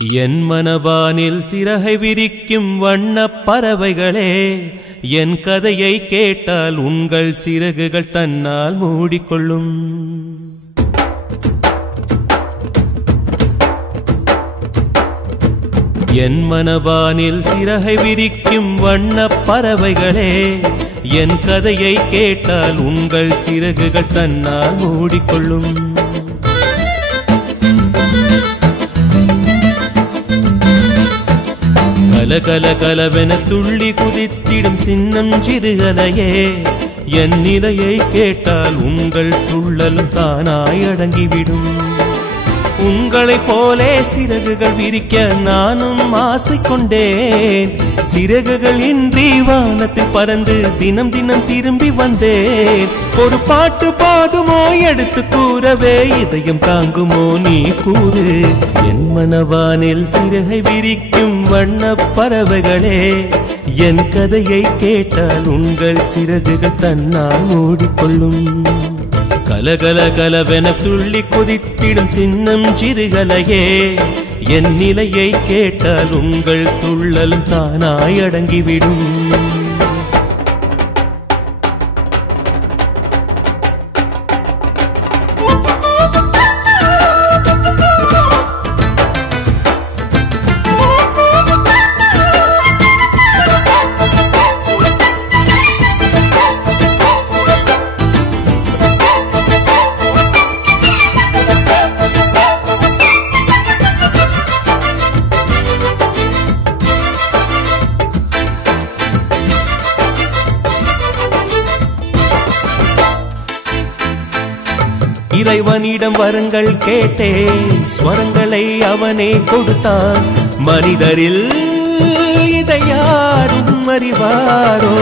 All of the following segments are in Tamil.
என் மனவானில் சிறகை விரிக்கும் வண்ணப் பறவைகளே, என் கதையை கேட்டால் உங்கள் சிறகுகள் தன்னால் மூடிக்கொள்ளும். என் மனவானில் சிறகை விரிக்கும் வண்ணப் பறவைகளே, என் கதையை கேட்டால் உங்கள் சிறகுகள் தன்னால் மூடிக்கொள்ளும். கலகல கலவென துள்ளி குதித்திடும் சின்னம் சிறுகலையே, என் நிலையை கேட்டால் உங்கள் துள்ளலும் தானாய் அடங்கிவிடும். உங்களைப் போலே சிறகுகள் விரிக்க நானும் ஆசை கொண்டேன். சிறகுகள் இன்றி வானத்தில் பறந்து தினம் தினம் திரும்பி வந்தேன். ஒரு பாட்டு பாடுமோ எடுத்து கூறவே, இதயம் தாங்குமோ நீ கூறு. என் மனவானில் சிறகை விரிக்கும் வண்ணப் பறவைகளே, என் கதையை கேட்டால் உங்கள் சிறகுகள் தன்னால் மூடிக்கொள்ளும். கலகல கலவென துள்ளி குதித்திடும் சின்னம் சிறுகலையே, என் நிலையை கேட்டால் உங்கள் துள்ளலும் தானாய் அடங்கிவிடும். இறைவனிடம் வரங்கள் கேட்டேன், ஸ்வரங்களை அவனே கொடுத்தான். மனிதரில் இதை யாரும் அறிவாரோ?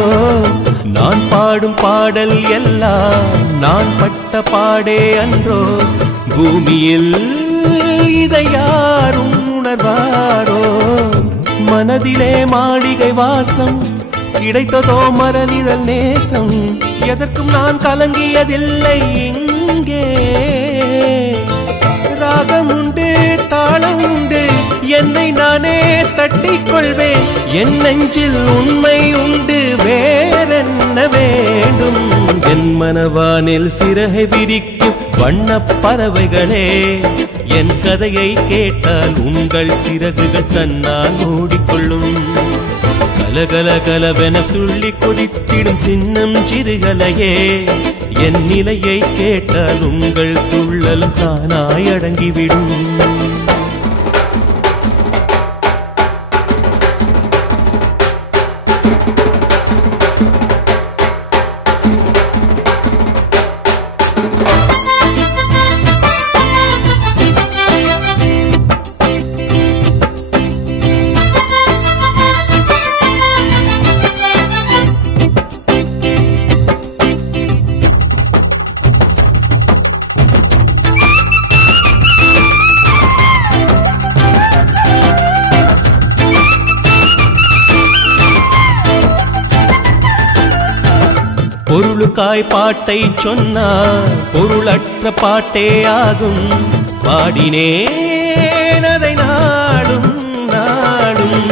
நான் பாடும் பாடல் எல்லாம் நான் பட்ட பாடே அன்றோ? பூமியில் இதை யாரும் உணர்வாரோ? மனதிலே மாளிகை வாசம், கிடைத்ததோ மரநிழல் நேசம். எதற்கும் நான் கலங்கியதில்லை. ராகம் உண்டு, தாளம் உண்டு, என்னை நானே தட்டிக் கொள்வேன். என் நெஞ்சில் உண்மை உண்டு, வேறென்ன வேண்டும்? என் மனவானில் சிறகை விரிக்கும் வண்ணப் பறவைகளே, என் கதையை கேட்டால் உங்கள் சிறகுகள் தன்னால் மூடிக்கொள்ளும். கலகல கலவென துள்ளி குதித்திடும் சின்னம் சிறுகலையே, என் நிலையை கேட்டால் உங்கள் துள்ளலும் தானாய் அடங்கிவிடும். பொருளுக்காய் பாட்டை சொன்னால் பொருளற்ற பாட்டே ஆகும். பாடினேன் அதை நாடும் நாடும்.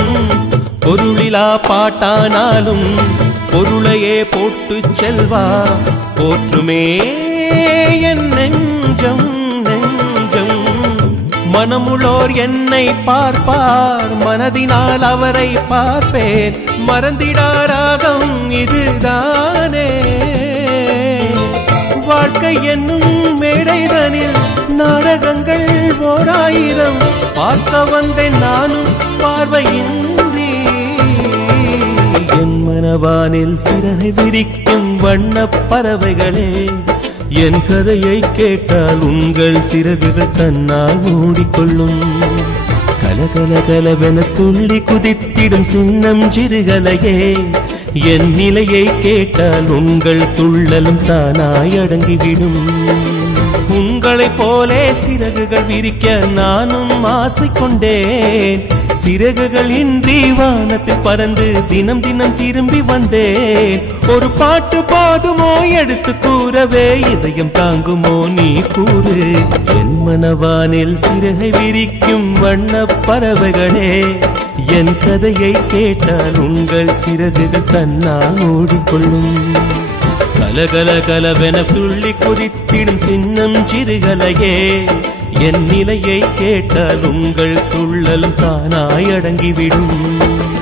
பொருளிலா பாட்டானாலும் பொருளையே போட்டு செல்வா போற்றுமே என் நெஞ்சம் நெஞ்சம். மனமுள்ளோர் என்னை பார்ப்பார், மனதினால் அவரை பார்ப்பேன். மறந்திடாராகம் இதுதானே வாழ்க்கை என்னும் மேடைதனில் நாடகங்கள் ஓராயிரம். பார்க்க வந்தேன் நானும் பார்வையின்றி. என் மனவானில் சிறகை விரிக்கும் வண்ணப் பறவைகளே, என் கதையை கேட்டால் உங்கள் சிறகுகள் தன்னால் மூடிக்கொள்ளும். கலகல கலவென துள்ளி குதித்திடும் சின்னம் சிறுகலையே, என் நிலையை கேட்டால் உங்கள் துள்ளலும் தானாய் அடங்கிவிடும். உங்களைப் போலே சிறகுகள் விரிக்க நானும் ஆசை கொண்டேன். சிறகுகள் இன்றி வானத்தில் பறந்து தினம் தினம் திரும்பி வந்தேன். ஒரு பாட்டு போதுமோ எடுத்து கூறவே, இதயம் தாங்குமோ நீ கூறு. என் மனவானில் சிறகை விரிக்கும் வண்ணப் பறவைகளே, என் கதையை கேட்டால் உங்கள் சிறகுகள் தன்னால் ஓடிக்கொள்ளும். கலகல கலவென துள்ளி குதித்திடும் சின்னம் சிறுகலையே, என் நிலையை கேட்டால் உங்கள் துள்ளலும் தானாய் அடங்கிவிடும்.